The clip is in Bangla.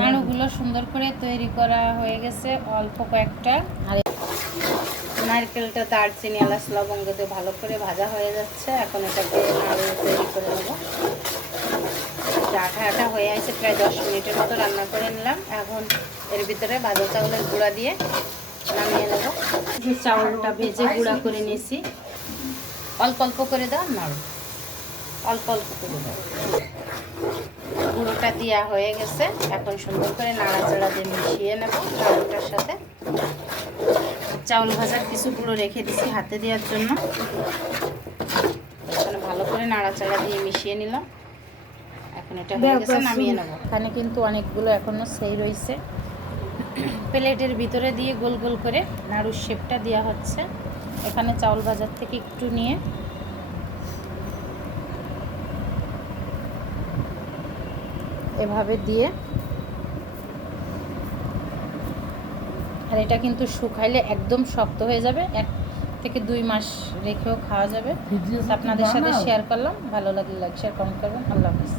নাড়ুগুলো সুন্দর করে তৈরি করা হয়ে গেছে, অল্প কয়েকটা। আর নারকেলটা, দারচিনি, এলাচ, লবঙ্গ দিয়ে ভালো করে ভাজা হয়ে যাচ্ছে। এখন এটাকে নাড়ু তৈরি করে নেব। আঠা হয়ে আছে, প্রায় দশ মিনিটের মতো রান্না করে নিলাম। এখন এর ভিতরে ভাজা চাউলের গুঁড়া দিয়ে নামিয়ে নেব। চাউলটা ভেজে গুঁড়া করে নিয়েছি, অল্প অল্প করে দাও নাড়ু। অল্প অল্প করে দাও। গুঁড়োটা দেওয়া হয়ে গেছে। এখন সুন্দর করে নাড়াচাড়া দিয়ে মিশিয়ে নেব চাউলটার সাথে। চাউল ভাজার কিছু গুঁড়ো রেখে দিছি হাতে দেওয়ার জন্য। এখানে ভালো করে নাড়াচাড়া দিয়ে মিশিয়ে নিলাম। এখন এটা হয়ে গেছে নামিয়ে নেব। এখানে কিন্তু অনেকগুলো এখনও সেই রয়েছে। প্লেটের ভিতরে দিয়ে গোল গোল করে নাড়ুর শেপটা দেওয়া হচ্ছে। এখানে চাউল ভাজার থেকে একটু নিয়ে এভাবে দিয়ে। আর এটা কিন্তু শুকাইলে একদম শক্ত হয়ে যাবে। এক থেকে দুই মাস রেখেও খাওয়া যাবে। আপনাদের সাথে শেয়ার করলাম। ভালো লাগলে লাইক শেয়ার কমেন্ট করবেন। আল্লাহ হাফিজ।